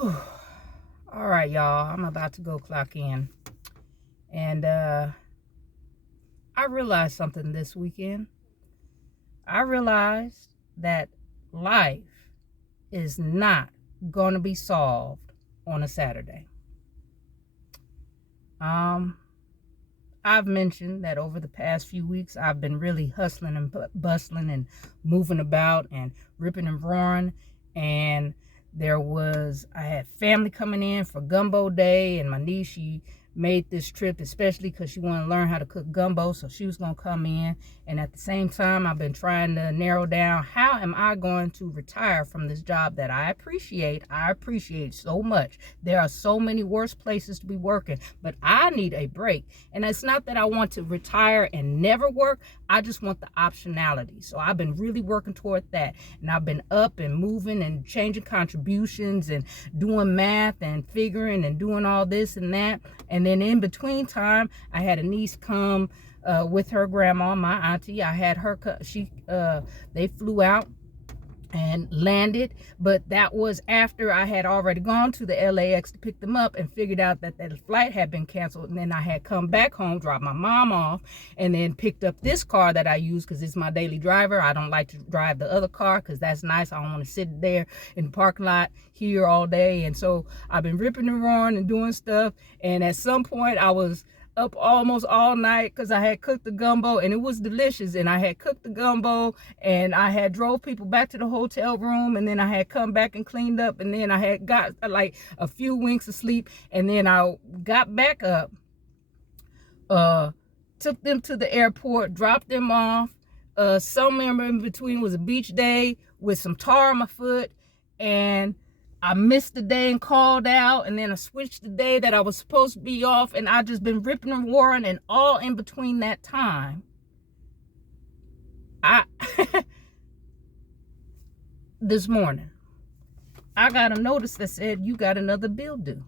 Whew. All right, y'all. I'm about to go clock in. And I realized something this weekend. I realized that life is not going to be solved on a Saturday. I've mentioned that over the past few weeks, I've been really hustling and bustling and moving about and ripping and roaring. And I had family coming in for gumbo day, and my niece, she made this trip especially because she wanted to learn how to cook gumbo, so she was going to come in. And at the same time, I've been trying to narrow down, how am I going to retire from this job that I appreciate so much. There are so many worse places to be working, but I need a break. And it's not that I want to retire and never work, I just want the optionality. So I've been really working toward that, and I've been up and moving and changing contributions and doing math and figuring and doing all this and that. And then in between time, I had a niece come with her grandma, my auntie. I had her, they flew out and landed, but that was after I had already gone to the LAX to pick them up and figured out that that flight had been canceled. And then I had come back home, dropped my mom off, and then picked up this car that I use because it's my daily driver. I don't like to drive the other car because that's nice. I don't want to sit there in the parking lot here all day. And so I've been ripping and roaring and doing stuff. And at some point I was up almost all night because I had cooked the gumbo, and it was delicious. And I had cooked the gumbo, and I had drove people back to the hotel room, and then I had come back and cleaned up, and then I had got like a few winks of sleep, and then I got back up, took them to the airport, dropped them off. Somewhere in between was a beach day with some tar on my foot, and I missed the day and called out, and then I switched the day that I was supposed to be off, and I just been ripping and roaring. And all in between that time, this morning, I got a notice that said, you got another bill due.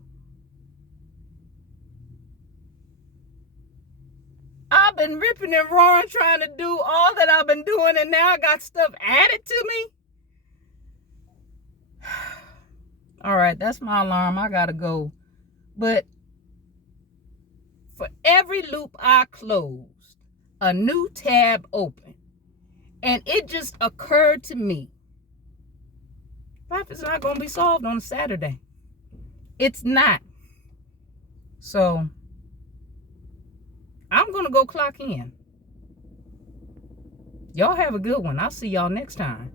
I've been ripping and roaring trying to do all that I've been doing, and now I got stuff added to me. All right, that's my alarm. I gotta go. But for every loop I closed, a new tab opened. And it just occurred to me, life is not gonna be solved on a Saturday. It's not. So I'm gonna go clock in. Y'all have a good one. I'll see y'all next time.